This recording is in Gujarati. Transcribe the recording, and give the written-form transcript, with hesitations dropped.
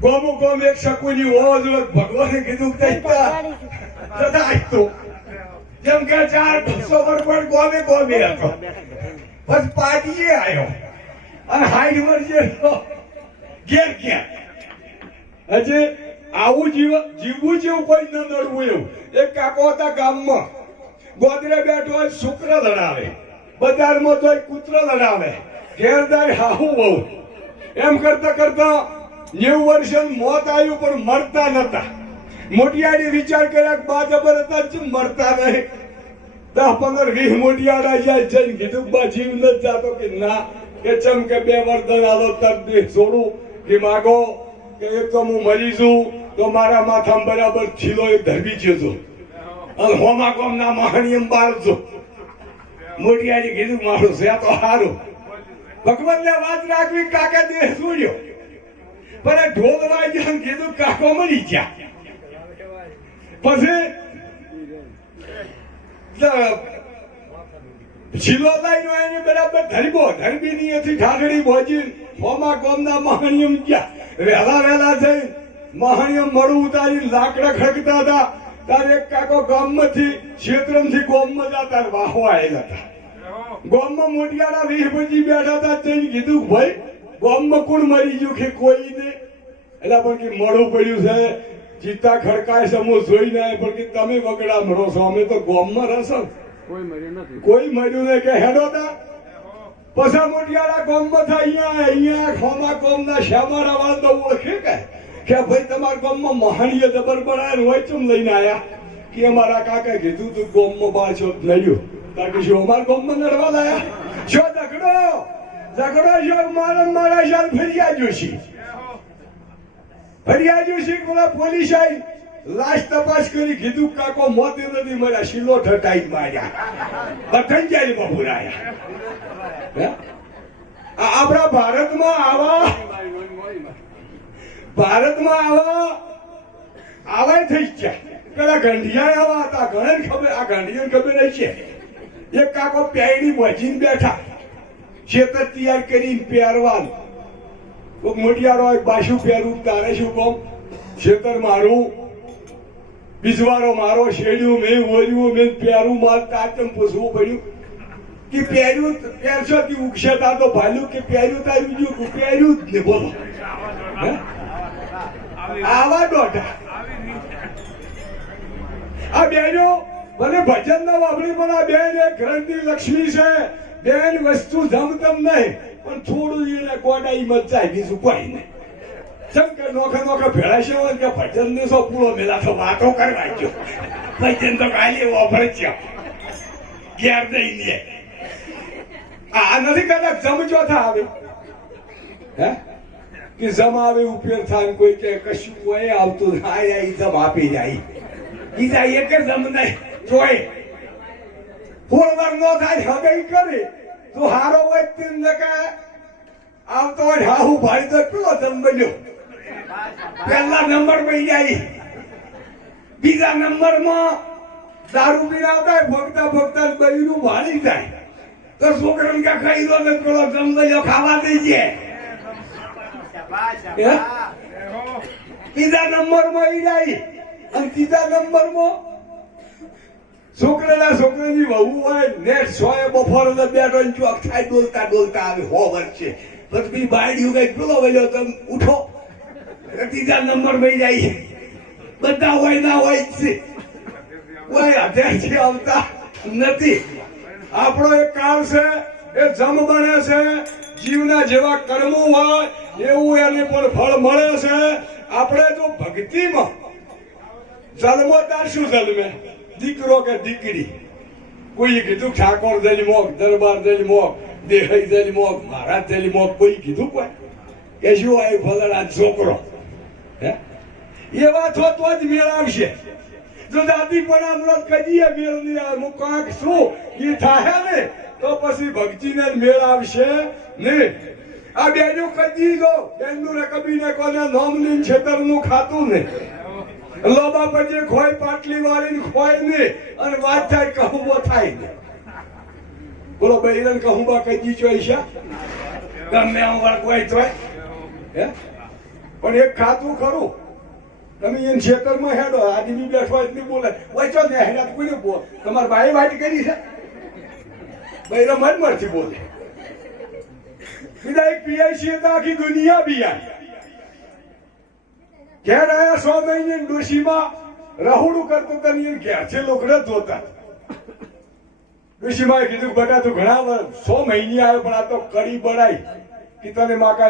ગોમો ગોમ એક શકુની ઓજ ભગવાને કીધું કે જતા આઈતો જેમ કે 400 વર્ષ પર ગોમે ગોમે હતો બસ પાટીએ આવ્યો અને 60 વર્ષે ઘેર ગયા હજી આવું જીવવું જેવું કોઈ ન નડવું એવું એક કાકો હતા ગામમાં ગોદરે બેઠો હોય શુક્ર લડાવે બજારમાં તો કૂતરો લડાવે ઘેરદાર હાહુ બહુ એમ કરતા કરતા 90 વર્ષે મોત આવ્યું પણ મરતા નતા મોટિયાળી વિચાર કર્યા કે બા જબર હતા જ મરતા નહીં 10-15-20 મોટિયાળા જાય જઈને કીધું બા જીવ ન જાતો કે ના કે ચમ કે 2 વરદાન આલો તક છોડું કે માગો કે એક તો હું મરી જઉં તો મારા માથામાં બરાબર છીલો એ ધરબી જજો અને હોમા કોમ ના મહાનિયમ બાળજો મોટિયાળી કીધું મારું છે તો સારું ભગવાનને વાત રાખવી કાકા દેહ જોયો પણ ઢોલ વાગ્યા કીધું કાકો મરી ગયા પછી છિલો લાઈનો એને બરાબર ધરબી ની એથી ઠાકડી ભોજી હોમા કોમના મહાનિયમ ગયા વેલા જઈ મહાનિયમ મળું ઉતારી લાકડા ખડકતા હતા તારે એક કાકો ગામમાંથી ક્ષેત્રમથી ગામમાં જતા વાહો આવેલા હતા ગામમાં મોટિયાળા 20 પછી બેઠા હતા જઈને કીધું ભાઈ ગામમાં કોણ મરી ગયું કે કોઈ નહીં એટલે પણ કે મળું પડ્યું છે ચિત્તા ખડકાય છે હું જોઈ ના પણ કે તમે વગડા મરો છો અમે તો ગામમાં રહેશો કોઈ મર્યું નહીં કે હેડો તા પછા મોટિયાળા ગામમાં થાય અહીંયા ખોમા ગામના શ્યામારા વાળ તો ઓળખે કે ભાઈ તમારા ગામમાં મહાણીય જબર બનાય હોય ચમ લઈને આયા કે અમારા કાકા કીધું તું ગામમાં પાછો લડ્યો તાકે શું અમારા ગામમાં લડવા લાયા શું ઝઘડો શું મારા શાલ ફરિયાદ જોશી બોલા પોલીસ આવી લાશ તપાસ કરી કીધું કાકો મોતે નથી મળ્યા શીલો ઠટાઈ માર્યા બથન જાય બપુરાયા આપણા ભારતમાં આવા થઈ ગયા પેલા ગંઢિયા આવા હતા ઘણા ખબર આ ગાંધીઓને ખબર નહીં છે એક કાકો પેયડી ભજીને બેઠા ખેતર તૈયાર કરીને પહેરવાનું કોક મોટિયારો બાસુ પહેરું તારે શું કોમ ખેતર મારું બીજવારો મારો શેડ્યું મેં ઓર્યું મેં પહેરું માર તાચમ પૂછવું પડ્યું કે પહેર્યું પહેરશો કે ઉગશે તા તો ભાલ્યું કે પહેર્યું તારું ગયું પહેર્યું જ ને બોલો આવા દોઢા આ બેનો મને ભજન ના વાપરી પણ આ બેન એક ગ્રંથની લક્ષ્મી છે બેન વસ્તુ જમતમ નહીં પણ થોડું એને કોડાઈ મચાય બીજું કોઈ નહીં શંકર નોખા ભેળા છે કે ભજન ને સો પૂરો મેલા તો વાતો કરવા ગયો ભજન તો કાલે વાપરે છે ઘેર દઈને આ નથી કદાચ જમજો થા આવે હે કે જમ આવે ઉપર થાય કોઈ કે કશું કોઈ આવતું થાય જમ આપી જાય બીજા એક જ જમ નહીં જોઈ ફોરવાર નો થાય હગઈ કરે તો હારો હોય તેમ કે આવતો હોય હાહુ ભાઈ તો પેલો જમ બન્યો પહેલા નંબર પડી જાય બીજા નંબર માં દારૂ પીને આવતા ભોગતા બૈરું ભાળી જાય તો છોકરાને ક્યાં ખાઈ દો ને પેલો જમ લઈ ખાવા દઈ જાય ત્રીજા નંબર માં જાય અને ત્રીજા નંબર માં છોકરાની વહુ હોય નેટ સોય બફોર બેઠો ચોક થાય ડોલતા આવે વર્ષે પછી બાયડી કઈ પેલો વળ્યો તમે ઉઠો ત્રીજા નંબર માં જાય બધા હોય ના હોય છે કોઈ અધ્યાય આવતા નથી આપણો એક કાળ છે એ જમ બને છે જીવના જેવા કર્મો હોય એવું એને પણ ફળ મળે છે આપણે જો ભક્તિમાં જન્મોદાર શું જન્મે દીકરો કે દીકરી કોઈ કીધું ઠાકોર જન્મો દરબાર જન્મો દેહઈ જન્મો મહારાજ જન્મો કોઈ કીધું કોઈ કે શું આ ફલાણા છોકરો હે એવા થો તો જ મેળ આવશે જો દાદી પણ અમૃત કદીએ મેળ નહીં આવે હું કાંક શું એ થાય ને તો પછી ભક્તિને જ મેળ આવશે નહીં આ બેનો કદી જો બેનનું કબીને કોને નોમની છેતરનું ખાતું ને લોબા પછી ખોય પાટલી વાળીને ખોય ને અને વાત થાય કહુંબો થાય ને બોલો બૈરન કહુંબા કદી ચોઈશા ગમે હું કોઈ તોય હે પણ એક ખાતું ખરું, તમે એને ખેતરમાં હેડો આદમી બેઠો હોય એટલે બોલે વચો ને હેડા કોઈને બોલ તમારે ભાઈ વાત કરી છે ભાઈ રમત બોલે બીજા એક પીઆઈસી હતા આખી દુનિયા બિયા ઘેર આયા 100 મહિને ડોશીમાં રાહુડું કરતો હતા ને ઘેર છે લોકડે જોતા ડોશીમાં કીધું બેટા તું ઘણા 100 મહિને આવ્યો પણ આ તો કડી બનાઈ કે તને માકા